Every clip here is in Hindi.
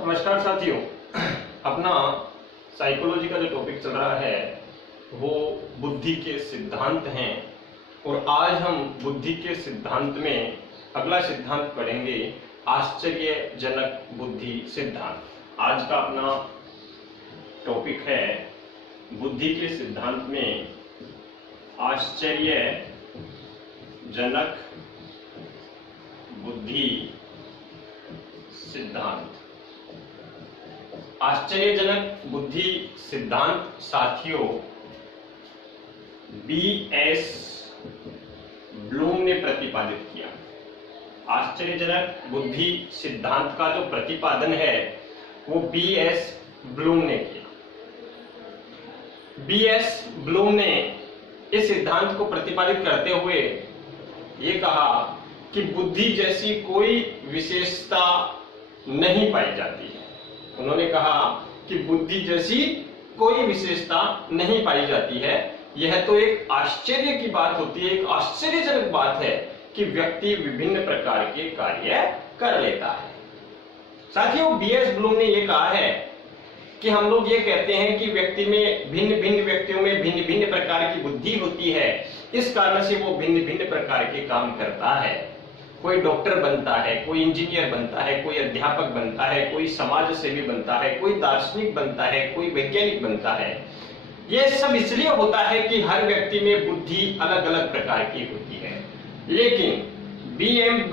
नमस्कार साथियों। अपना साइकोलॉजी का जो टॉपिक चल रहा है वो बुद्धि के सिद्धांत हैं और आज हम बुद्धि के सिद्धांत में अगला सिद्धांत पढ़ेंगे, आश्चर्यजनक बुद्धि सिद्धांत। आज का अपना टॉपिक है बुद्धि के सिद्धांत में आश्चर्यजनक बुद्धि सिद्धांत। आश्चर्यजनक बुद्धि सिद्धांत साथियों B.S. ब्लूम ने प्रतिपादित किया। आश्चर्यजनक बुद्धि सिद्धांत का जो प्रतिपादन है वो B.S. ब्लूम ने किया। B.S. ब्लूम ने इस सिद्धांत को प्रतिपादित करते हुए ये कहा कि बुद्धि जैसी कोई विशेषता नहीं पाई जाती है। उन्होंने कहा कि बुद्धि जैसी कोई विशेषता नहीं पाई जाती है। यह तो एक आश्चर्य की बात होती है, एक आश्चर्यजनक बात है कि व्यक्ति विभिन्न प्रकार के कार्य कर लेता है। साथियों, B.S. ब्लूम ने यह कहा है कि हम लोग ये कहते हैं कि व्यक्ति में भिन्न भिन्न व्यक्तियों में भिन्न भिन्न प्रकार की बुद्धि होती है, इस कारण से वो भिन्न भिन्न प्रकार के काम करता है। कोई डॉक्टर बनता है, कोई इंजीनियर बनता है, कोई अध्यापक बनता है, कोई समाज सेवी बनता है, कोई दार्शनिक बनता है, कोई वैज्ञानिक बनता है। यह सब इसलिए होता है कि हर व्यक्ति में बुद्धि अलग अलग प्रकार की होती है। लेकिन B.S.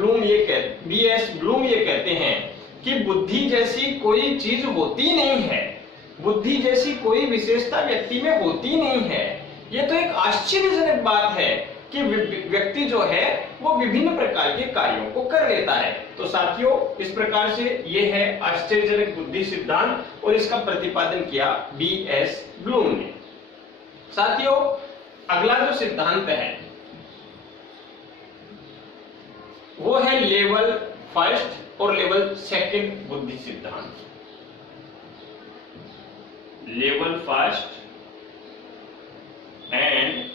ब्लूम ये कहते हैं कि बुद्धि जैसी कोई चीज होती नहीं है, बुद्धि जैसी कोई विशेषता व्यक्ति में होती नहीं है। यह तो एक आश्चर्यजनक बात है कि व्यक्ति जो है वो विभिन्न प्रकार के कार्यों को कर लेता है। तो साथियों, इस प्रकार से ये है आश्चर्यजनक बुद्धि सिद्धांत और इसका प्रतिपादन किया B.S. ब्लूम ने। साथियों, अगला जो सिद्धांत है वो है लेवल फर्स्ट और लेवल सेकंड बुद्धि सिद्धांत। Level first and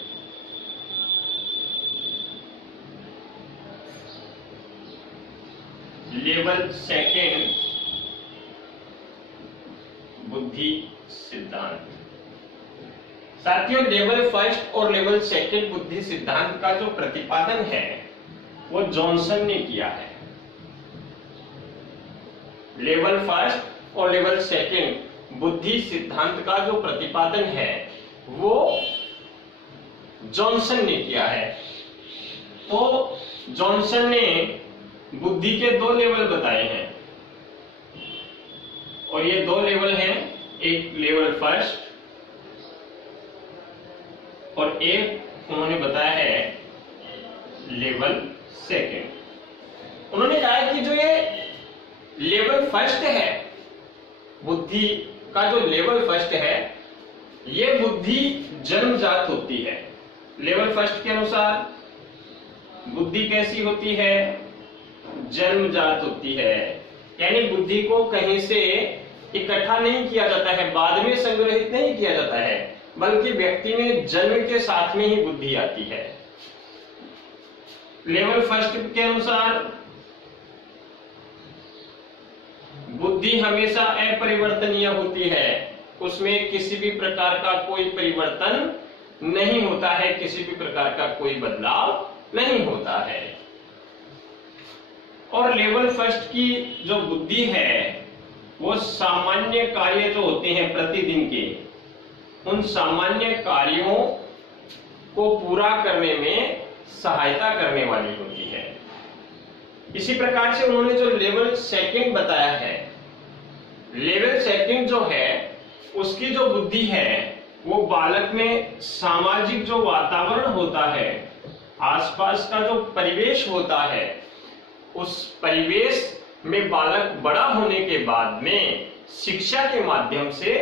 level second बुद्धि सिद्धांत। साथियों, लेवल फर्स्ट और लेवल सेकंड बुद्धि सिद्धांत का जो प्रतिपादन है वो जॉनसन ने किया है। लेवल फर्स्ट और लेवल सेकंड बुद्धि सिद्धांत का जो प्रतिपादन है वो जॉनसन ने किया है। तो जॉनसन ने बुद्धि के दो लेवल बताए हैं और ये दो लेवल हैं, एक लेवल फर्स्ट और एक उन्होंने बताया है लेवल सेकंड। उन्होंने कहा है कि जो ये लेवल फर्स्ट है, बुद्धि का जो लेवल फर्स्ट है, ये बुद्धि जन्मजात होती है। लेवल फर्स्ट के अनुसार बुद्धि कैसी होती है? जन्मजात होती है, यानी बुद्धि को कहीं से इकट्ठा नहीं किया जाता है, बाद में संग्रहित नहीं किया जाता है, बल्कि व्यक्ति में जन्म के साथ में ही बुद्धि आती है। लेवल फर्स्ट के अनुसार बुद्धि हमेशा अपरिवर्तनीय होती है, उसमें किसी भी प्रकार का कोई परिवर्तन नहीं होता है, किसी भी प्रकार का कोई बदलाव नहीं होता है। और लेवल फर्स्ट की जो बुद्धि है वो सामान्य कार्य जो होते हैं प्रतिदिन के, उन सामान्य कार्यों को पूरा करने में सहायता करने वाली होती है। इसी प्रकार से उन्होंने जो लेवल सेकंड बताया है, लेवल सेकंड जो है उसकी जो बुद्धि है वो बालक में सामाजिक जो वातावरण होता है, आसपास का जो परिवेश होता है, उस परिवेश में बालक बड़ा होने के बाद में शिक्षा के माध्यम से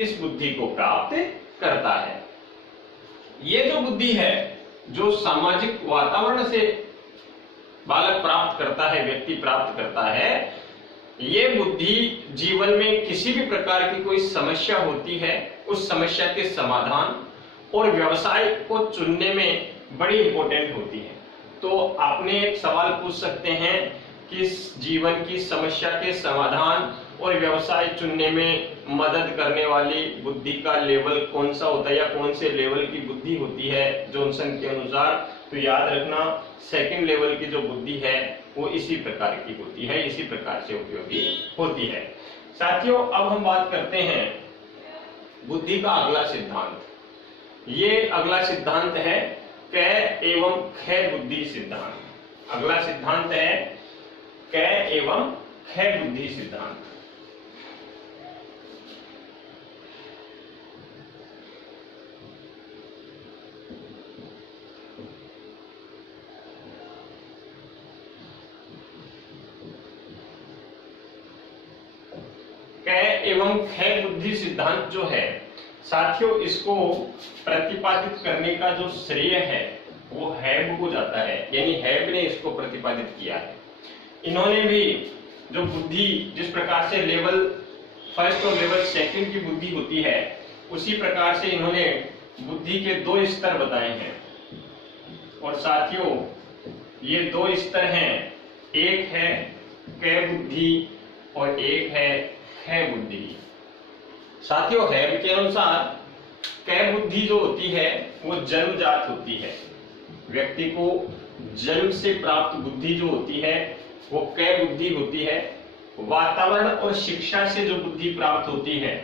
इस बुद्धि को प्राप्त करता है। ये जो बुद्धि है जो सामाजिक वातावरण से बालक प्राप्त करता है, व्यक्ति प्राप्त करता है, ये बुद्धि जीवन में किसी भी प्रकार की कोई समस्या होती है, उस समस्या के समाधान और व्यवसाय को चुनने में बड़ी इंपॉर्टेंट होती है। तो आपने एक सवाल पूछ सकते हैं कि जीवन की समस्या के समाधान और व्यवसाय चुनने में मदद करने वाली बुद्धि का लेवल कौन सा होता है या कौन से लेवल की बुद्धि होती है जॉनसन के अनुसार, तो याद रखना सेकंड लेवल की जो बुद्धि है वो इसी प्रकार की होती है, इसी प्रकार से उपयोगी होती है। साथियों, अब हम बात करते हैं बुद्धि का अगला सिद्धांत। ये अगला सिद्धांत है कै एवं ख बुद्धि सिद्धांत। अगला सिद्धांत है कै एवं ख बुद्धि सिद्धांत। कै एवं ख बुद्धि सिद्धांत जो है साथियों, इसको प्रतिपादित करने का जो श्रेय है वो हैब को जाता है, यानी हैब ने इसको प्रतिपादित किया है। इन्होंने भी जो बुद्धि जिस प्रकार से लेवल फर्स्ट और लेवल सेकंड की बुद्धि होती है उसी प्रकार से इन्होंने बुद्धि के दो स्तर बताए हैं। और साथियों, ये दो स्तर हैं, एक है कै बुद्धि और एक है ख बुद्धि। साथियों, हैब के अनुसार कै बुद्धि जो होती है वो जन्मजात होती है। व्यक्ति को जन्म से प्राप्त बुद्धि जो होती है वो कै बुद्धि होती है। वातावरण और शिक्षा से जो बुद्धि प्राप्त होती है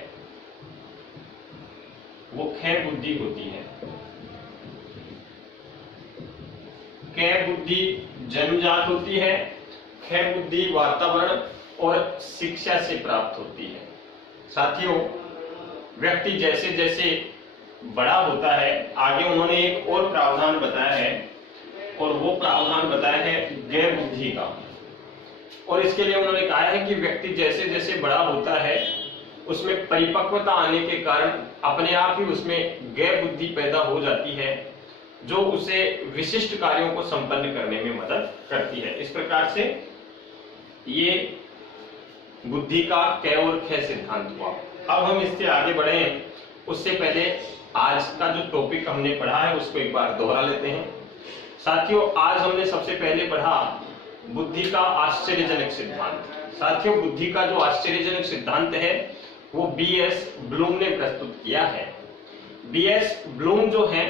वो ख बुद्धि होती है। कै बुद्धि जन्मजात होती है, ख बुद्धि वातावरण और शिक्षा से प्राप्त होती है। साथियों, व्यक्ति जैसे जैसे बड़ा होता है, आगे उन्होंने एक और प्रावधान बताया है और वो प्रावधान बताया है गै बुद्धि का। और इसके लिए उन्होंने कहा है कि व्यक्ति जैसे जैसे बड़ा होता है उसमें परिपक्वता आने के कारण अपने आप ही उसमें गै बुद्धि पैदा हो जाती है जो उसे विशिष्ट कार्यों को संपन्न करने में मदद करती है। इस प्रकार से ये बुद्धि का कै और ख सिद्धांत हुआ। अब हम इससे आगे बढ़े उससे पहले आज का जो टॉपिक हमने पढ़ा है उसको एक बार दोहरा लेते हैं। साथियों, आज हमने सबसे पहले पढ़ा बुद्धि का आश्चर्यजनक सिद्धांत। साथियों, बुद्धि का जो आश्चर्यजनक सिद्धांत है वो बीएस ब्लूम ने प्रस्तुत किया है। बीएस ब्लूम जो है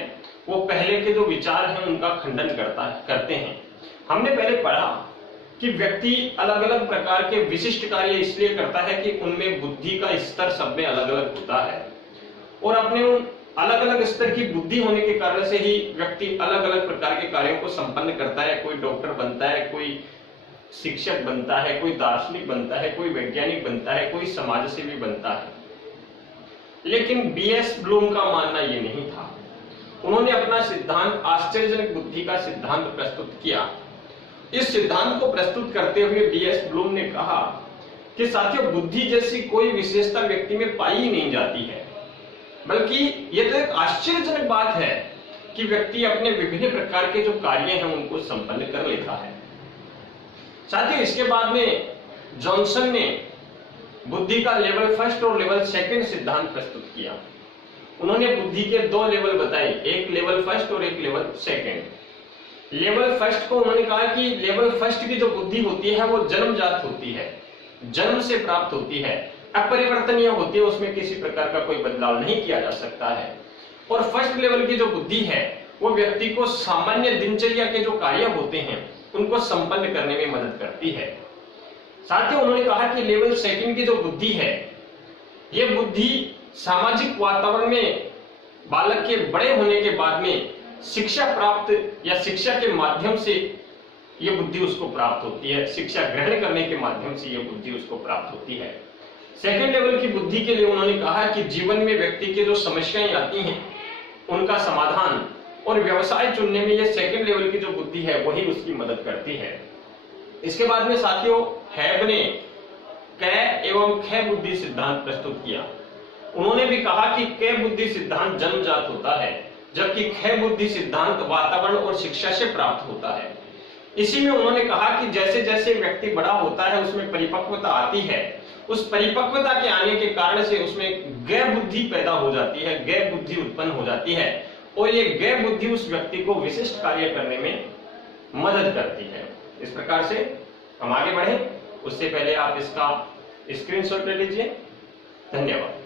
वो पहले के जो विचार हैं उनका खंडन करते हैं। हमने पहले पढ़ा कि व्यक्ति अलग अलग प्रकार के विशिष्ट कार्य इसलिए करता है कि उनमें बुद्धि का स्तर सब में अलग अलग होता है और अपने उन अलग अलग स्तर की बुद्धि होने के कारण से ही व्यक्ति अलग अलग प्रकार के कार्यों को संपन्न करता है। कोई डॉक्टर बनता है, कोई शिक्षक बनता है, कोई दार्शनिक बनता है, कोई वैज्ञानिक बनता है, कोई समाज सेवी बनता है। लेकिन बीएस ब्लूम का मानना ये नहीं था। उन्होंने अपना सिद्धांत आश्चर्यजनक बुद्धि का सिद्धांत प्रस्तुत किया। इस सिद्धांत को प्रस्तुत करते हुए बीएस ब्लूम ने कहा कि साथियों, बुद्धि जैसी कोई विशेषता व्यक्ति में पाई ही नहीं जाती है, बल्कि यह तो एक आश्चर्यजनक बात है कि व्यक्ति अपने विभिन्न प्रकार के जो कार्य हैं उनको संपन्न कर लेता है। साथियों, इसके बाद में जॉनसन ने बुद्धि का लेवल फर्स्ट और लेवल सेकंड सिद्धांत प्रस्तुत किया। उन्होंने बुद्धि के दो लेवल बताए, एक लेवल फर्स्ट और एक लेवल सेकंड। लेवल फर्स्ट को उन्होंने कहा कि लेवल फर्स्ट की जो बुद्धि होती है वो जन्मजात होती है, जन्म से प्राप्त होती है, अपरिवर्तनीय होती है, उसमें किसी प्रकार का कोई बदलाव नहीं किया जा सकता है। और फर्स्ट लेवल की जो बुद्धि है वो व्यक्ति को सामान्य दिनचर्या के जो कार्य होते हैं उनको संपन्न करने में मदद करती है। साथ ही उन्होंने कहा कि लेवल सेकंड की जो बुद्धि है ये बुद्धि सामाजिक वातावरण में बालक के बड़े होने के बाद में शिक्षा प्राप्त या शिक्षा के माध्यम से ये बुद्धि उसको प्राप्त होती है, शिक्षा ग्रहण करने के माध्यम से ये बुद्धि उसको प्राप्त होती है। सेकंड लेवल की बुद्धि के लिए उन्होंने कहा कि जीवन में व्यक्ति की जो समस्याएं आती हैं उनका समाधान और व्यवसाय चुनने में ये सेकंड लेवल की जो बुद्धि है वही उसकी मदद करती है। इसके बाद में साथियों, हैब ने कै एवं ख बुद्धि सिद्धांत प्रस्तुत किया। उन्होंने भी कहा कि कै बुद्धि सिद्धांत जन्मजात होता है जबकि ख बुद्धि सिद्धांत वातावरण और शिक्षा से प्राप्त होता है। इसी में उन्होंने कहा कि जैसे जैसे व्यक्ति बड़ा होता है उसमें परिपक्वता आती है, उस परिपक्वता के आने के कारण से उसमें गैर बुद्धि पैदा हो जाती है, गैर बुद्धि उत्पन्न हो जाती है और ये गैर बुद्धि उस व्यक्ति को विशिष्ट कार्य करने में मदद करती है। इस प्रकार से हम आगे बढ़े उससे पहले आप इसका स्क्रीनशॉट ले लीजिए। धन्यवाद।